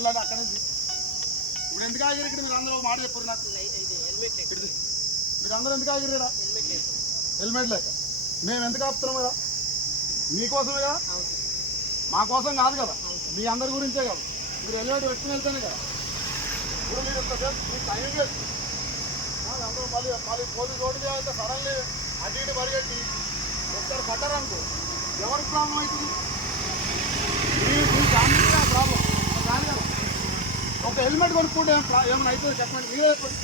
బండ్లు అంటే అక్కడ నుంచి ఇప్పుడు ఎందుకు ఆగిరు ఇక్కడ? మీరు అందరూ మాట చెప్పారు నాకు. మీరు అందరూ ఎందుకు ఆగిరు? హెల్మెట్ లేక. మేము ఎందుకు ఆపుతున్నాం కదా? మీకోసమే కదా, మా కోసం కాదు కదా, మీ అందరి గురించే కదా. మీరు హెల్మెట్ పెట్టుకుని వెళ్తేనే కదా. ఇప్పుడు మీరు ఇంతసేపు మీకు టైం వేస్ట్. అందరూ మళ్ళీ పోలీసు రోడ్డు అయితే సడన్లీ అటు ఇటు పరిగెట్టి ఒకసారి పట్టారనుకో ఎవరికి ప్రాబ్లం అవుతుంది? మీ ఫ్యామిలీకి ప్రాబ్లం కాదు కదా. ఒక హెల్మెట్ కొనుక్కుంటే ఏమైనా అవుతుంది చెప్పండి? మీరే చెప్పండి.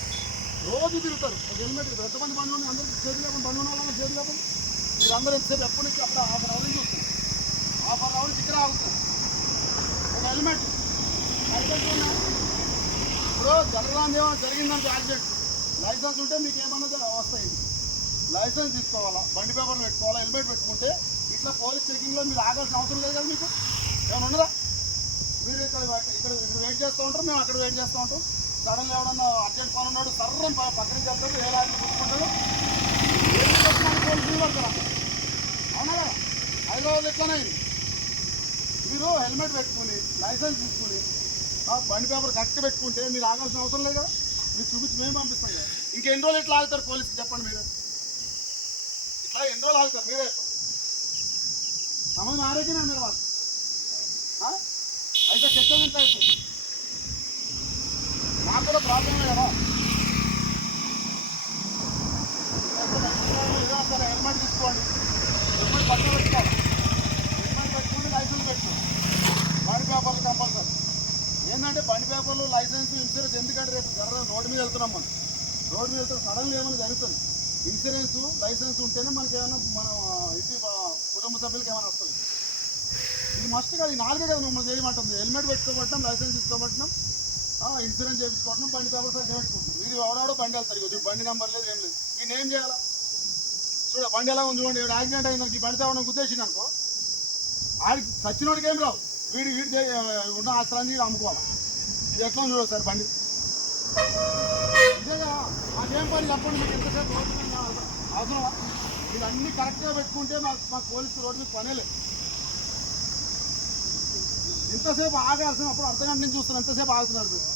రోజు తిరుగుతారు ఒక హెల్మెట్. ఎంతమంది బండి ఉన్నాయి? అందరికీ చేతి లేకుండా బండి ఉన్న వాళ్ళని చేతి లేకుండా మీరు అందరూ ఎంతసేపు ఎప్పటి నుంచి అప్పుడు హాఫ్ అన్ అవర్ నుంచి వస్తుంది. హాఫ్ అన్ అవర్ నుంచి ఇక్కడ ఆగుతుంది ఒక హెల్మెట్. ఇప్పుడు జరగడానికి ఏమైనా జరిగిందంటే యాక్సిడెంట్ లైసెన్స్ ఉంటే మీకు ఏమన్నా వస్తాయి. లైసెన్స్ తీసుకోవాలా, బండి పేపర్లు పెట్టుకోవాలా, హెల్మెట్ పెట్టుకుంటే ఇట్లా పోలీస్ చెకింగ్లో మీరు ఆగాల్సిన అవసరం లేదు కదా. మీకు ఏమైనా ఉండదా? మీరు ఇక్కడ వెయిట్ చేస్తూ ఉంటారు, మేము అక్కడ వెయిట్ చేస్తూ ఉంటాం. సడన్గా ఎవడన్నా అర్జెంట్ పని ఉన్నాడు సర్రం పక్కన చెప్తాడు, ఏ లాంటి చూసుకుంటాడు, పోలీసులు పడతారా? అవునా కదా? హైదరాబాద్ ఎట్లానే మీరు హెల్మెట్ పెట్టుకుని లైసెన్స్ తీసుకుని బండి పేపర్ కరెక్ట్ పెట్టుకుంటే మీరు ఆగాల్సిన అవసరం లేదు కదా. మీరు చూపించి మేము పంపిస్తాం కదా. ఇంకెన్ని రోజులు ఇట్లా ఆగుతారు పోలీసుకి చెప్పండి? మీరు ఇట్లా ఎన్ని రోజులు ఆగుతారు? మీరే చెప్పండి. సమయం ఆరోగ్యమే మీరు వాళ్ళు అయితే చెప్తే ఎంత అవుతుంది? నాకు కూడా ప్రాబ్లమే కదా. ఏదో సరే హెల్మెట్ తీసుకోండి, హెల్మెట్ పక్కన పెట్టుకోవాలి, హెల్మెట్ పెట్టుకోండి, లైసెన్స్ పెట్టుకోండి, బండి పేపర్లు కంపల్సరీ. ఏంటంటే బండి పేపర్లు, లైసెన్స్, ఇన్సూరెన్స్ ఎందుకంటే రేపు రోడ్డు మీద వెళ్తున్నాం. మనం రోడ్డు మీద వెళ్తాం, సడన్గా ఏమైనా జరుగుతుంది. ఇన్సూరెన్స్ లైసెన్స్ ఉంటేనే మనకి ఏమైనా మనం ఇంటి కుటుంబ సభ్యులకి ఏమైనా వస్తుంది. ఇది మస్ట్ కదా, ఈ నాలుగే కదా మమ్మల్ని చేయమంటుంది. హెల్మెట్ పెట్టుకోబట్టినాం, లైసెన్స్ తీసుకోబట్టినాం, ఇన్సూరెన్స్ చేయించుకోవడం, బండి పేపర్స్ చేయించుకుంటున్నాం. మీరు ఎవడాడో బండి వెళ్తారు, ఇక బండి నెంబర్ లేదు, ఏం లేదు. వీళ్ళు ఏం చేయాలా? చూడ బండి ఎలా ఉంది చూడండి. యాక్సిడెంట్ అయింది, ఈ బండి తేవడం ఉద్దేశం అనుకో, ఆడికి చచ్చినోడికి ఏం రావు. వీడి ఉన్న ఆస్త్రాన్ని అమ్ముకోవాలి. ఇది ఎట్లా చూడదు సార్ బండి? ఇదేగా మాకేం పని చెప్పండి. మీకు ఎంతసేపు రోడ్డు మీద అవసరమా? మీరు అన్నీ కరెక్ట్గా పెట్టుకుంటే మాకు పోలీసు రోడ్డు మీద పనే లేదు. ఎంతసేపు ఆగాల్సిన అప్పుడు అర్ధగంట నుంచి చూస్తున్నారు, ఎంతసేపు ఆగుతున్నారు మీరు.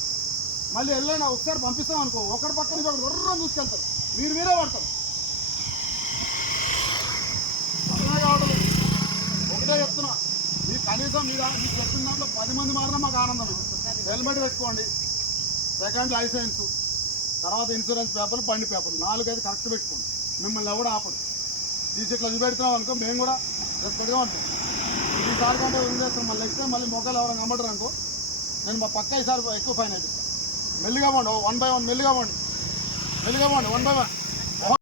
మళ్ళీ వెళ్ళండి, ఒకసారి పంపిస్తాం అనుకో, ఒకటి పక్క నుంచి ఒకటి రొర్రం చూసుకెళ్తారు, మీరే పడతారు. అర్థమే కావడం. ఒకటే చెప్తున్నా, మీరు కనీసం మీకు చెప్పిన దాంట్లో 10 మంది మారినా మాకు ఆనందం. హెల్మెట్ పెట్టుకోండి, సెకండ్ లైసెన్స్, తర్వాత ఇన్సూరెన్స్ పేపర్లు, బండి పేపర్లు, 4 అయితే కరెక్ట్ పెట్టుకోండి. మిమ్మల్ని ఎవడు ఆపడు. తీసి ఇట్లా చూపెడుతున్నాం అనుకో, మేము కూడా రెస్పెక్ట్గా ఉంటాం. ఈసారి కంటే ఏం చేస్తాం, మళ్ళీ నెక్స్ట్ టైం మళ్ళీ మొక్కలు ఎవరైనా కమ్మటరు అనుకో, నేను మా పక్క ఈసారి ఎక్కువ ఫైన్ అయిపోతాను. మెల్లిగా పోండి, 1 by 1 మెల్లిగా పోండి, 1 by 1.